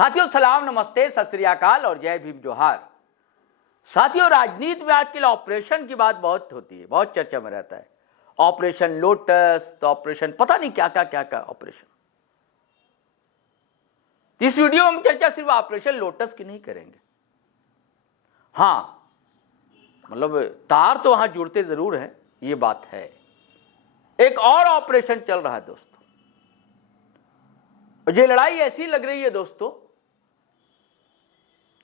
साथियों सलाम, नमस्ते, सत श्री अकाल और जय भीम जोहार। साथियों राजनीति में आजकल ऑपरेशन की बात बहुत होती है, बहुत चर्चा में रहता है। ऑपरेशन लोटस, तो ऑपरेशन पता नहीं क्या क्या ऑपरेशन। इस वीडियो में हम चर्चा सिर्फ ऑपरेशन लोटस की नहीं करेंगे। हाँ, मतलब तार तो वहां जुड़ते जरूर हैं, ये बात है। एक और ऑपरेशन चल रहा है दोस्तों, ये लड़ाई ऐसी लग रही है दोस्तों,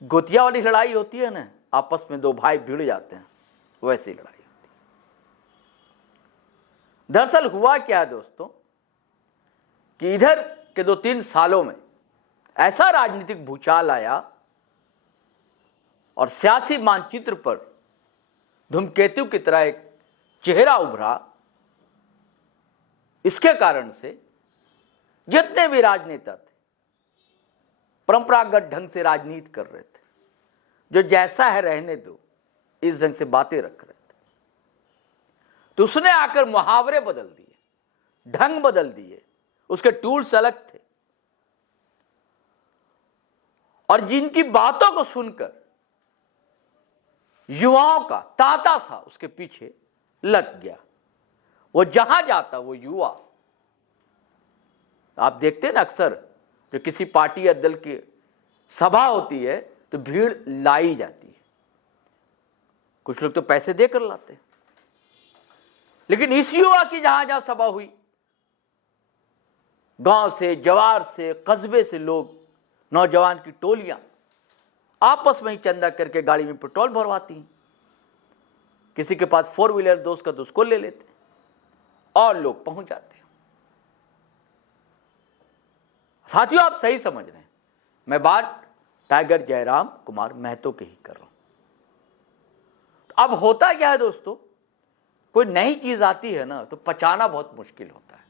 गोतिया वाली लड़ाई होती है ना, आपस में दो भाई भिड़ जाते हैं, वैसी लड़ाई होती है। दरअसल हुआ क्या है दोस्तों कि इधर के 2-3 सालों में ऐसा राजनीतिक भूचाल आया और सियासी मानचित्र पर धूमकेतु की तरह एक चेहरा उभरा। इसके कारण से जितने भी राजनेता थे, परंपरागत ढंग से राजनीति कर रहे थे, जो जैसा है रहने दो, इस ढंग से बातें रख रहे थे, तो उसने आकर मुहावरे बदल दिए, ढंग बदल दिए, उसके टूल्स अलग थे। और जिनकी बातों को सुनकर युवाओं का तांता सा उसके पीछे लग गया। वो जहां जाता वो युवा, आप देखते हैं ना अक्सर जो किसी पार्टी या दल की सभा होती है तो भीड़ लाई जाती है। कुछ लोग तो पैसे देकर लाते हैं, लेकिन इस युवा की जहां जहां सभा हुई, गांव से, जवार से, कस्बे से लोग, नौजवान की टोलियां आपस में ही चंदा करके गाड़ी में पेट्रोल भरवाती हैं। किसी के पास 4 व्हीलर दोस्त का तो उसको ले लेते हैं और लोग पहुंच जाते हैं। साथियों आप सही समझ रहे हैं, मैं बात टाइगर जयराम कुमार महतो की ही कर रहा हूं। अब होता क्या है दोस्तों, कोई नई चीज आती है ना तो पचाना बहुत मुश्किल होता है।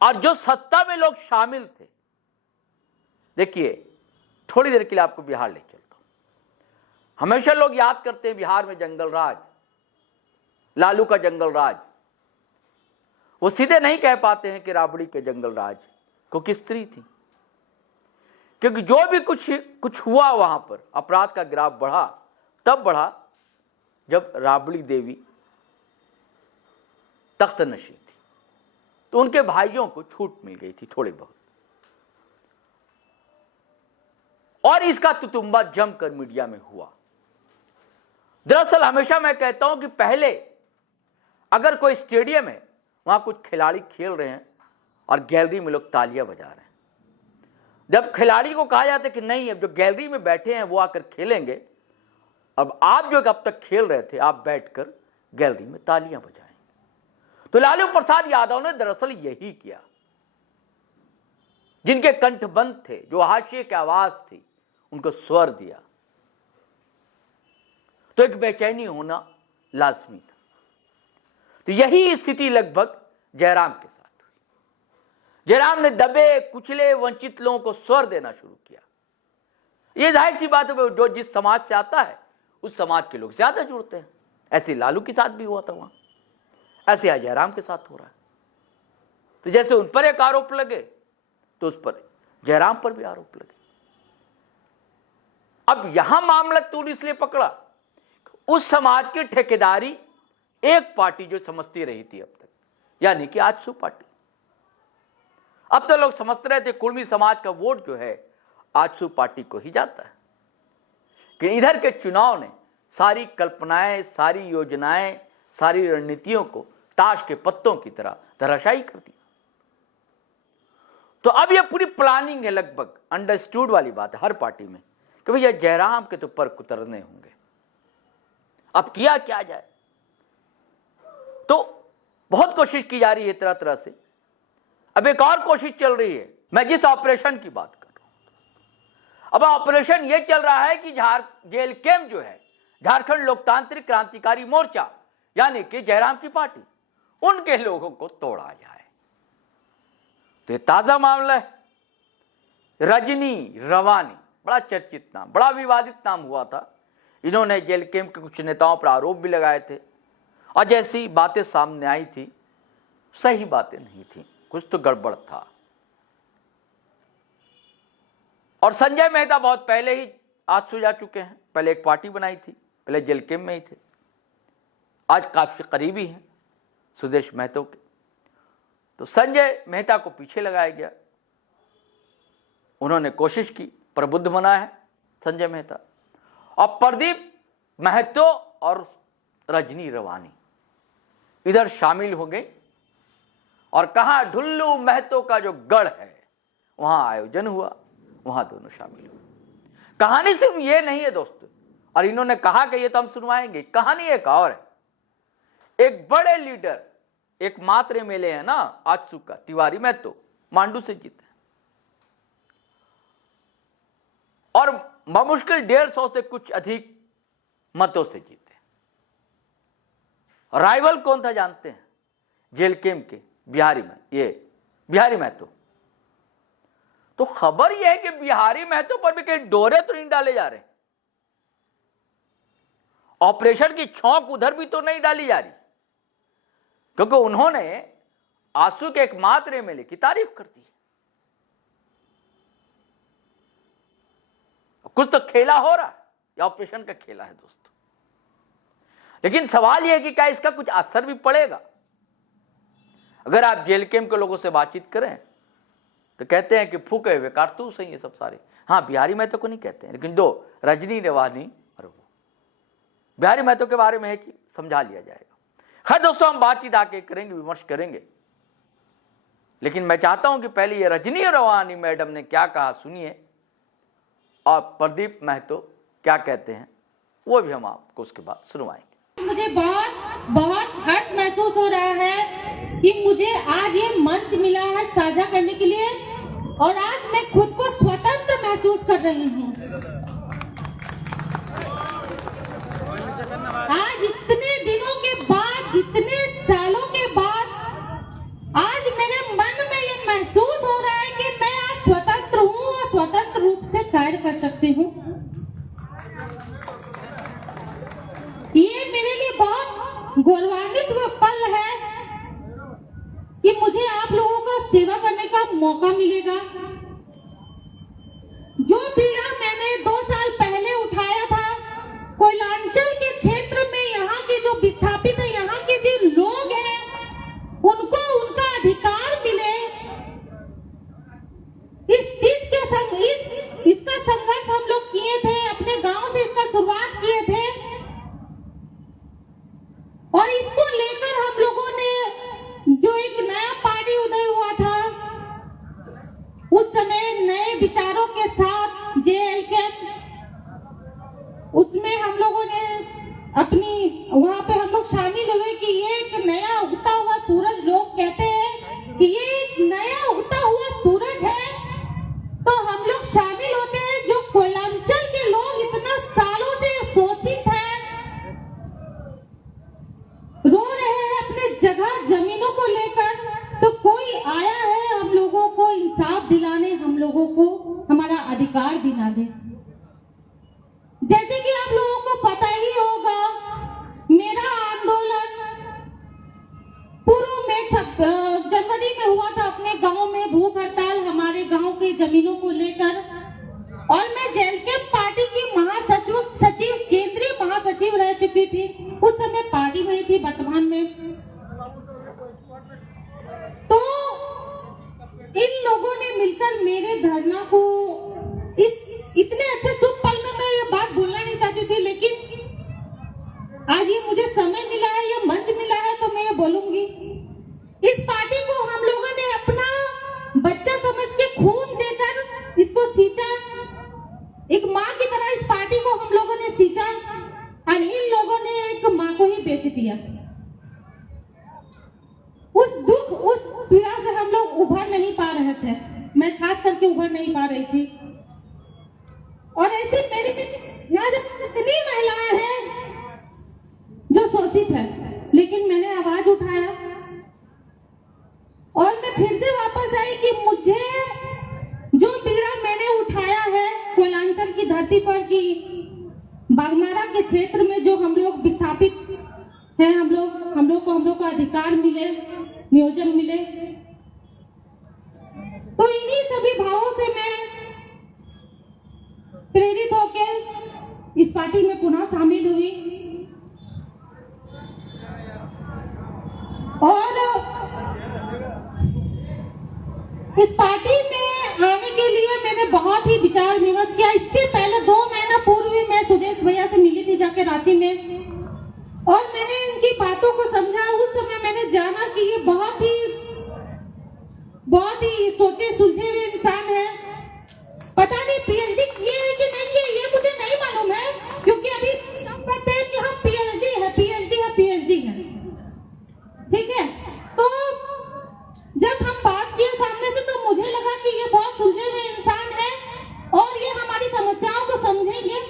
और जो सत्ता में लोग शामिल थे, देखिए थोड़ी देर के लिए आपको बिहार ले चलता हूं। हमेशा लोग याद करते हैं बिहार में जंगल राज, लालू का जंगल राज। वो सीधे नहीं कह पाते हैं कि राबड़ी के जंगल राज को किस स्त्री थी, क्योंकि जो भी कुछ हुआ वहां पर, अपराध का ग्राफ बढ़ा, तब बढ़ा जब राबड़ी देवी तख्त नशीं थी, तो उनके भाइयों को छूट मिल गई थी थोड़ी बहुत, और इसका तुतुम्बा जमकर मीडिया में हुआ। दरअसल हमेशा मैं कहता हूं कि पहले अगर कोई स्टेडियम है, वहां कुछ खिलाड़ी खेल रहे हैं और गैलरी में लोग तालियां बजा रहे हैं, जब खिलाड़ी को कहा जाता है कि नहीं, अब जो गैलरी में बैठे हैं वो आकर खेलेंगे, अब आप जो अब तक खेल रहे थे आप बैठकर गैलरी में तालियां बजाएंगे। तो लालू प्रसाद यादव ने दरअसल यही किया। जिनके कंठ बंद थे, जो हाशिए की आवाज थी, उनको स्वर दिया। तो एक बेचैनी होना लाजमी था। तो यही स्थिति लगभग जयराम के साथ हुई। जयराम ने दबे कुचले वंचित लोगों को स्वर देना शुरू किया। यह जाहिर सी बात है, जो जिस समाज से आता है उस समाज के लोग ज्यादा जुड़ते हैं। ऐसे लालू के साथ भी हुआ था वहां, ऐसे आज जयराम के साथ हो रहा है। तो जैसे उन पर एक आरोप लगे तो उस पर जयराम पर भी आरोप लगे। अब यहां मामला तूल इसलिए पकड़ा, उस समाज की ठेकेदारी एक पार्टी जो समझती रही थी अब तक, यानी कि आजसू पार्टी। अब तो लोग समझते रहे थे कुर्मी समाज का वोट जो है आजसू पार्टी को ही जाता है, कि इधर के चुनाव ने सारी कल्पनाएं, सारी योजनाएं, सारी रणनीतियों को ताश के पत्तों की तरह धराशायी कर दिया। तो अब यह पूरी प्लानिंग है, लगभग अंडरस्टूड वाली बात है हर पार्टी में, कि भैया जयराम के तो पर कुतरने होंगे। अब किया क्या जाए, तो बहुत कोशिश की जा रही है तरह तरह से। अब एक और कोशिश चल रही है, मैं जिस ऑपरेशन की बात कर रहा हूं, अब ऑपरेशन यह चल रहा है कि जेल कैम्प जो है झारखंड लोकतांत्रिक क्रांतिकारी मोर्चा, यानी कि जयराम की पार्टी, उनके लोगों को तोड़ा जाए। तो ये ताजा मामला है। रजनी रवानी, बड़ा चर्चित नाम, बड़ा विवादित नाम हुआ था। इन्होंने जेल कैम्प के कुछ नेताओं पर आरोप भी लगाए थे, और जैसी बातें सामने आई थी, सही बातें नहीं थी, कुछ तो गड़बड़ था। और संजय मेहता बहुत पहले ही आज सुलझा चुके हैं। पहले एक पार्टी बनाई थी, पहले जेल कैंप में ही थे, आज काफी करीबी हैं सुदेश महतो के। तो संजय मेहता को पीछे लगाया गया, उन्होंने कोशिश की, प्रबुद्ध बना है संजय मेहता। और प्रदीप महतो और रजनी रवानी इधर शामिल हो गए और कहा ढुल्लू महतो का जो गढ़ है वहां आयोजन हुआ, वहां दोनों शामिल हुए। कहानी सिर्फ ये नहीं है दोस्तों, और इन्होंने कहा कि ये तो हम सुनवाएंगे, कहानी एक और है। एक बड़े लीडर, एक मात्र मेले हैं ना आजसू का, तिवारी महतो, मांडू से जीते और बमुश्किल 150 से कुछ अधिक मतों से जीते। राइवल कौन था जानते हैं? जेल कैंप के बिहारी महतो। तो खबर यह है कि बिहारी महतो पर भी कहीं डोरे तो नहीं डाले जा रहे, ऑपरेशन की छौंक उधर भी तो नहीं डाली जा रही, क्योंकि उन्होंने आंसू के एकमात्र एमएलए की तारीफ कर दी। कुछ तो खेला हो रहा है, या ऑपरेशन का खेला है दोस्तों। लेकिन सवाल यह है कि क्या इसका कुछ असर भी पड़ेगा? अगर आप जेल कैंप के लोगों से बातचीत करें तो कहते हैं कि फूके हुए कारतूस हैं ये सब सारे। हाँ, बिहारी महतो को नहीं कहते हैं, लेकिन दो रजनी रवानी और वो बिहारी महतो के बारे में है कि समझा लिया जाएगा। खैर दोस्तों, हम बातचीत आके करेंगे, विमर्श करेंगे, लेकिन मैं चाहता हूं कि पहले ये रजनी रवानी मैडम ने क्या कहा सुनिए, और प्रदीप महतो क्या कहते हैं वो भी हम आपको उसके बाद सुनवाएंगे। मुझे बहुत हर्ष महसूस हो रहा है कि मुझे आज ये मंच मिला है साझा करने के लिए, और आज मैं खुद को स्वतंत्र महसूस कर रही हूँ। आज इतने दिनों के बाद, इतने सालों के बाद, आज मेरे मन में ये महसूस हो रहा है कि मैं आज स्वतंत्र हूँ और स्वतंत्र रूप से कार्य कर सकती हूँ। ये मेरे लिए बहुत गौरवान्वित पल है कि मुझे आप लोगों का सेवा करने का मौका मिलेगा। जो पीड़ा मैंने 2 साल पहले उठाया था, कोयलांचल के क्षेत्र में यहाँ के जो विस्थापित है, यहाँ के जो लोग हैं, उनको उनका अधिकार मिले, इस चीज के इसका संघर्ष हम लोग किए थे, अपने गांव से इसका शुरुआत किए थे, और इसको लेकर हम लोगों ने जो एक नया पार्टी उदय हुआ था, उस समय नए विचारों के साथ जेल कैंप, उसमें हम लोगों ने अपनी वहां पे हम लोग शामिल हुए कि ये एक नया उगता हुआ सूरज, लोग कहते हैं कि ये एक नया उगता हुआ सूरज है, तो हम लोग शामिल होते हैं। जो कोयलांचल के लोग इतना सालों से शोषित हैं, रो रहे हैं अपने जगह जमीनों को लेकर, तो कोई आया है हम लोगों को इंसाफ दिलाने, हम लोगों को हमारा अधिकार दिलाने। जैसे कि आप लोगों को पता ही होगा, मेरा आंदोलन पूर्व में जनवरी में हुआ था अपने गांव में, भूख हड़ताल हमारे गांव की जमीनों को लेकर, और मैं जेल कैंप पार्टी की सचिव, केंद्रीय महासचिव रह चुकी थी। उस समय पार्टी में थी, वर्तमान में। तो इन लोगों ने मिलकर मेरे धरना को इतने अच्छे शुभ पल में, मैं ये बात बोलना नहीं चाहती थी, लेकिन आज ये मुझे समय मिला है, ये मंच मिला है, तो मैं ये बोलूंगी। इस पार्टी को हम लोगों ने अपना बच्चा समझ के खून देकर इसको सींचा, एक माँ की तरह इस पार्टी को हम लोगों ने सींचा, और इन लोगों ने एक माँ को ही बेच दिया। उस दुख, उस पीड़ा से हम लोग उभर नहीं पा रहे थे, मैं खास करके उभर नहीं पा रही थी। और ऐसे मेरी यहाँ कितनी महिलाएं हैं जो शोषित है, लेकिन मैंने आवाज उठाया और मैं फिर से वापस आई कि मुझे जो पीड़ा मैंने उठाया है कोयलांचल की धरती पर, कि बागमारा के क्षेत्र में जो हम लोग विस्थापित हैं, हम लोग को अधिकार मिले, नियोजन मिले, तो इन्हीं सभी भावों से मैं प्रेरित होकर इस पार्टी में पुनः शामिल हुई और इस पार्टी में आने के लिए मैंने बहुत ही विचार विमर्श किया। इससे पहले 2 महीना पूर्व भी मैं सुदेश भैया से मिली थी जाके रांची में, और मैंने इनकी बातों को समझा। उस समय मैंने जाना कि ये बहुत ही सोचे सुलझे हुए इंसान है। पता नहीं पीएचडी किए हैं कि नहीं किए, ये मुझे नहीं मालूम है, क्योंकि अभी सब कहते हैं कि हम पीएचडी है। ठीक है, तो जब हम बात किए सामने से तो मुझे लगा कि ये बहुत सुलझे हुए इंसान है और ये हमारी समस्याओं को समझेंगे,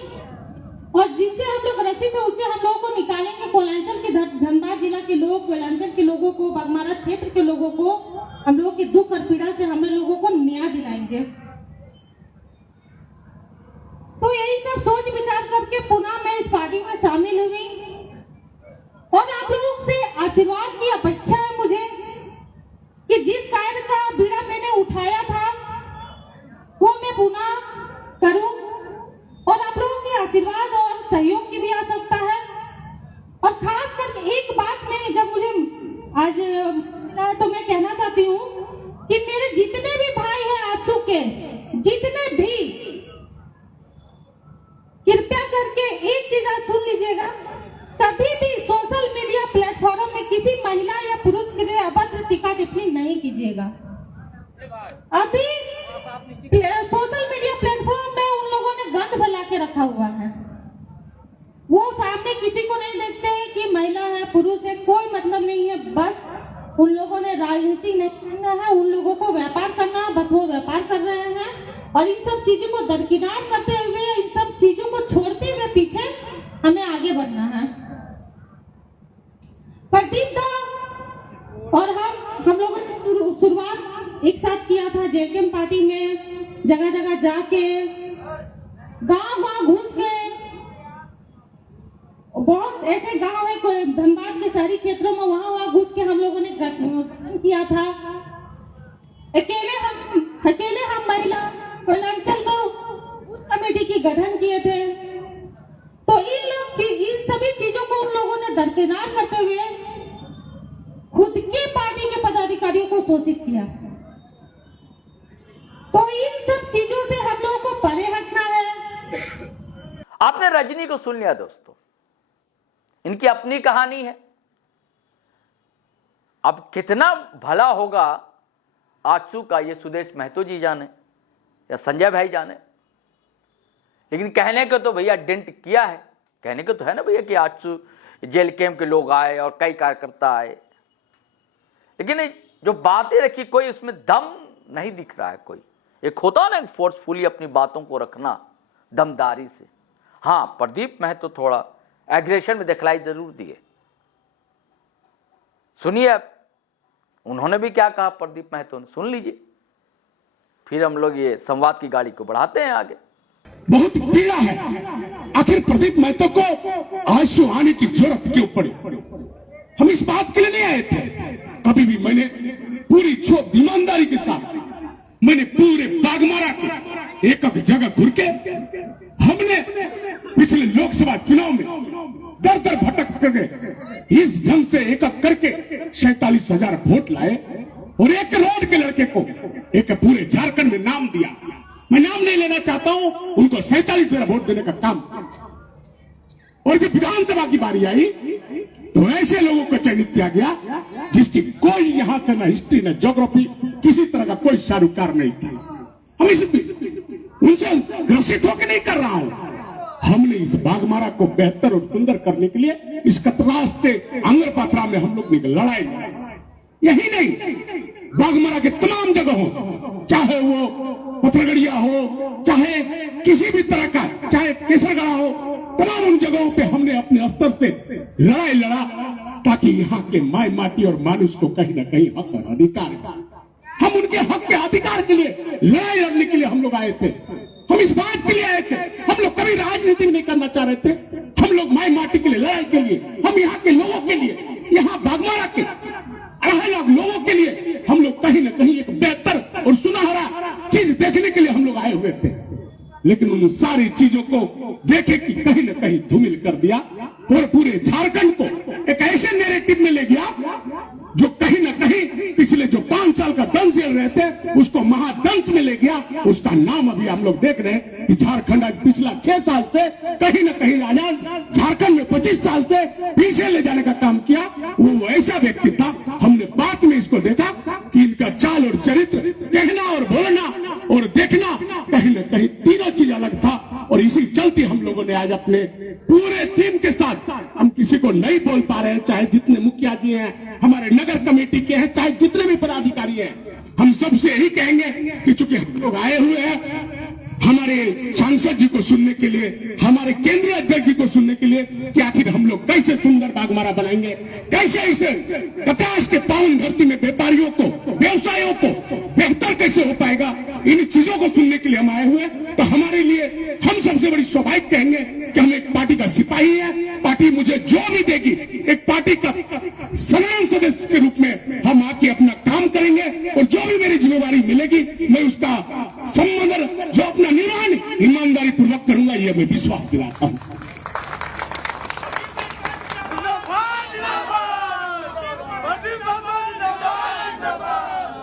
और जिससे हम लोग ग्रसित है उससे हम लोगों को निकालेंगे। कोयलांचल के धनबाद जिला के लोग, कोयलांचल के लोगों को, बागमारा क्षेत्र के लोगों को, हम लोगों के दुख और पीड़ा से हम लोगों को न्याय दिलाएंगे। तो यही सब सोच विचार करके पुनः मैं इस पार्टी में शामिल हुई और आप लोगों से आशीर्वाद की अपेक्षा है मुझे कि जिस कार्य का बीड़ा मैंने उठाया था वो मैं पुनः करूं, और आप लोगों के आशीर्वाद और सहयोग की भी आवश्यकता है। और खास करके एक बात में जब मुझे आज मिला है तो मैं कहना चाहती हूँ कि मेरे जितने भी भाई हैं आंसू के, जितने भी, कृपया करके एक चीज आप सुन लीजिएगा, कभी भी सोशल मीडिया प्लेटफॉर्म में किसी महिला या पुरुष के लिए अभद्र टीका टिप्पणी नहीं कीजिएगा। अभी सोशल मीडिया प्लेटफॉर्म में उन लोगों ने गंद फैला के रखा हुआ है। वो सामने किसी को नहीं देखते हैं कि महिला है पुरुष है, कोई मतलब नहीं है। बस उन लोगों ने राजनीति नहीं करना है, उन लोगों को व्यापार करना है, बस वो व्यापार कर रहे हैं। और इन सब चीजों को दरकिनार करते हुए, इन सब चीजों को छोड़ते हुए पीछे हमें आगे बढ़ना है। प्रदीप दा और हम लोगों ने शुरुआत एक साथ किया था जेकेएम पार्टी में, जगह जगह जाके, गांव घुस के, बहुत ऐसे गांव है कोई धनबाद के शहरी क्षेत्रों में, वहां घुस के हम लोगों ने गठन किया था। अकेले हम महिला कोयलांचल को बूथ कमेटी की गठन किए थे। तो इन सभी चीजों को उन लोगों ने दरकिनार करते हुए खुद के पार्टी के पदाधिकारियों को शोषित किया। तो इन सब चीजों से हम लोगों को परे हटना है। आपने रजनी को सुन लिया दोस्तों, इनकी अपनी कहानी है। अब कितना भला होगा आजसू का ये सुदेश महतो जी जाने या संजय भाई जाने, लेकिन कहने को तो भैया डेंट किया है, कहने को तो है ना भैया कि आजसू जेल कैंप के लोग आए और कई कार्यकर्ता आए, लेकिन जो बातें रखी कोई उसमें दम नहीं दिख रहा है। कोई एक होता ना फोर्सफुली अपनी बातों को रखना दमदारी से। हाँ, प्रदीप महतो थोड़ा एग्रेशन में दिखलाई जरूर दिए। सुनिए अब उन्होंने भी क्या कहा प्रदीप महतो ने, सुन लीजिए, फिर हम लोग ये संवाद की गाड़ी को बढ़ाते हैं आगे। बहुत पीड़ा है, आखिर प्रदीप महतो को आंसू आने की जरूरत क्यों पड़ी? हम इस बात के लिए नहीं आए थे। कभी भी मैंने पूरी ईमानदारी के साथ मैंने पूरे बागमारा को एक एक जगह घुर के, हमने पिछले लोकसभा चुनाव में दर दर भटक करके इस ढंग से एक एक करके 47,000 वोट लाए और एक रोड के लड़के को एक पूरे झारखंड में नाम दिया। मैं नाम नहीं लेना चाहता हूं, उनको 47,000 वोट देने का काम। और जब विधानसभा की बारी आई तो ऐसे लोगों को चयनित किया गया जिसकी कोई यहां का न हिस्ट्री न ज्योग्राफी, किसी तरह का कोई सारूकार नहीं था। हम उनसे ग्रसित होकर नहीं कर रहा हूं, हमने इस बागमारा को बेहतर और सुंदर करने के लिए इस कतरास के आंगरपात्रा में हम लोग ने लड़ाई। यही नहीं, बागमारा के तमाम जगहों, चाहे वो पथरगढ़िया हो, चाहे किसी भी तरह का, चाहे केसरगढ़ा हो, तमाम उन जगहों पे हमने अपने स्तर से लड़ाई लड़ा ताकि यहाँ के माई माटी और मानुष को कहीं ना कहीं हक और अधिकार है। हम उनके हक के अधिकार के लिए लड़ाई लड़ने के लिए हम लोग आए थे। हम इस बात के लिए आए थे, हम लोग कभी राजनीति नहीं करना चाह रहे थे। हम लोग माई माटी के लिए लड़ाई के लिए, हम यहाँ के लोगों के लिए, यहाँ बागमारा के 2.5 लाख लोगों के लिए हम लोग कहीं ना कहीं एक बेहतर और सुनहरा चीज देखने के लिए हम लोग आए हुए थे। लेकिन उन सारी चीजों को देखे कि कहीं न कहीं धूमिल कर दिया और पूरे झारखंड को एक ऐसे नैरेटिव में ले गया जो कहीं न कहीं पिछले जो 5 साल का दंश झेल रहे थे उसको महादंश में ले गया। उसका नाम अभी हम लोग देख रहे हैं कि झारखंड आज पिछला 6 साल से कहीं न कहीं आजाद झारखंड में 25 साल से पीछे ले जाने का काम किया। वो ऐसा व्यक्ति था, हमने बाद में इसको देखा कि इनका चाल और चरित्र, कहना और बोलना और देखना कहीं न कहीं तीनों चीज अलग था। और इसी चलते हम लोगों ने आज अपने पूरे टीम के साथ, हम किसी को नहीं बोल पा रहे हैं, चाहे जितने मुखिया जी हैं, हमारे नगर कमेटी के हैं, चाहे जितने भी पदाधिकारी हैं, हम सबसे यही कहेंगे कि चूंकि हम लोग आए हुए हैं हमारे सांसद जी को सुनने के लिए, हमारे केंद्रीय अध्यक्ष जी को सुनने के लिए कि आखिर हम लोग कैसे सुंदर बागमारा बनाएंगे, कैसे इसे कपास के पावन धरती में व्यापारियों को, व्यवसायों को बेहतर कैसे हो पाएगा, इन चीजों को सुनने के लिए हम आए हुए। तो हमारे लिए हम सबसे बड़ी सौभाग्य कहेंगे कि हम एक पार्टी का सिपाही है, पार्टी मुझे जो भी देगी एक पार्टी का साधारण सदस्य के रूप में हम आके अपना काम करेंगे और जो भी मेरी जिम्मेवारी मिलेगी मैं उसका संबंध जो अपना निर्वहन ईमानदारी पूर्वक करूंगा, ये मैं विश्वास दिलाता हूं।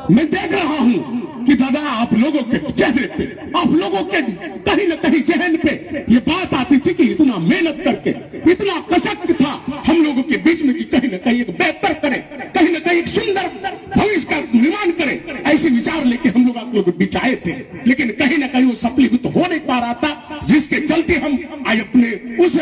मैं देख रहा हूं कि दादा आप लोगों के चेहरे पे, आप लोगों के कहीं न कहीं चेहरे पे ये बात आती थी कि इतना मेहनत करके, इतना कसक था हम लोगों के बीच में कि कहीं न कहीं एक बेहतर करें, कहीं न कहीं एक सुंदर भविष्य का निर्माण करें, ऐसे विचार लेके हम लोग आप लोग बीच आए थे। लेकिन कहीं न कहीं वो सफलीभूत हो नहीं पा रहा था, जिसके चलते हम आज अपने उस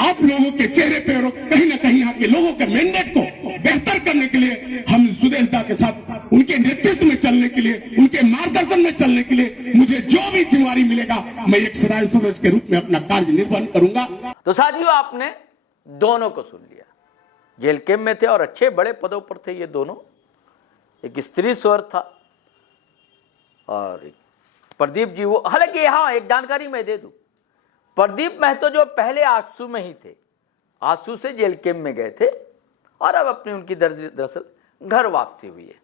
आप लोगों के चेहरे पे और कहीं न कहीं यहाँ के लोगों के मैंडेट को बेहतर करने के लिए हम सुदेशदा के साथ उनके नेतृत्व में चलने के लिए, उनके मार्गदर्शन में चलने के लिए मुझे जो भी जिम्मेवारी मिलेगा मैं एक सदस्य के रूप में अपना कार्य निर्वहन करूंगा। तो साथियों, आपने दोनों को सुन लिया, जेल कैंप में थे और अच्छे बड़े पदों पर थे ये दोनों। एक स्त्री स्वर था और प्रदीप जी, वो हालांकि यहाँ एक जानकारी मैं दे दूं, प्रदीप महतो जो पहले आजसू में ही थे, आजसू से जेल कैंप में गए थे और अब अपनी उनकी दरअसल घर वापसी हुई है।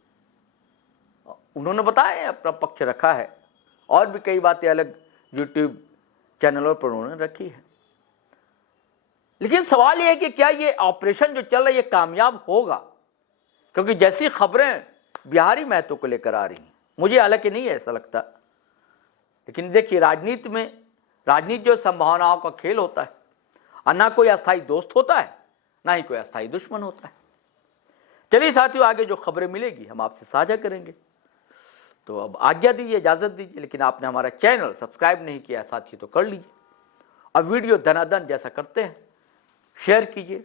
उन्होंने बताया अपना पक्ष रखा है और भी कई बातें अलग यूट्यूब चैनलों पर उन्होंने रखी है। लेकिन सवाल यह है कि क्या ये ऑपरेशन जो चल रहा है ये कामयाब होगा, क्योंकि जैसी खबरें बिहारी महतो को लेकर आ रही हैं, मुझे हालांकि नहीं ऐसा लगता। लेकिन देखिए, राजनीति जो संभावनाओं का खेल होता है, और ना कोई अस्थायी दोस्त होता है ना ही कोई अस्थायी दुश्मन होता है। चलिए साथियों, आगे जो खबरें मिलेगी हम आपसे साझा करेंगे। तो अब आज्ञा दीजिए, इजाजत दीजिए। लेकिन आपने हमारा चैनल सब्सक्राइब नहीं किया साथियों तो कर लीजिए। अब वीडियो धनाधन जैसा करते हैं, शेयर कीजिए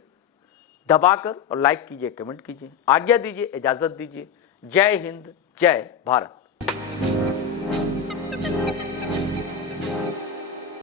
दबाकर और लाइक कीजिए, कमेंट कीजिए। आज्ञा दीजिए, इजाजत दीजिए। जय हिंद, जय भारत।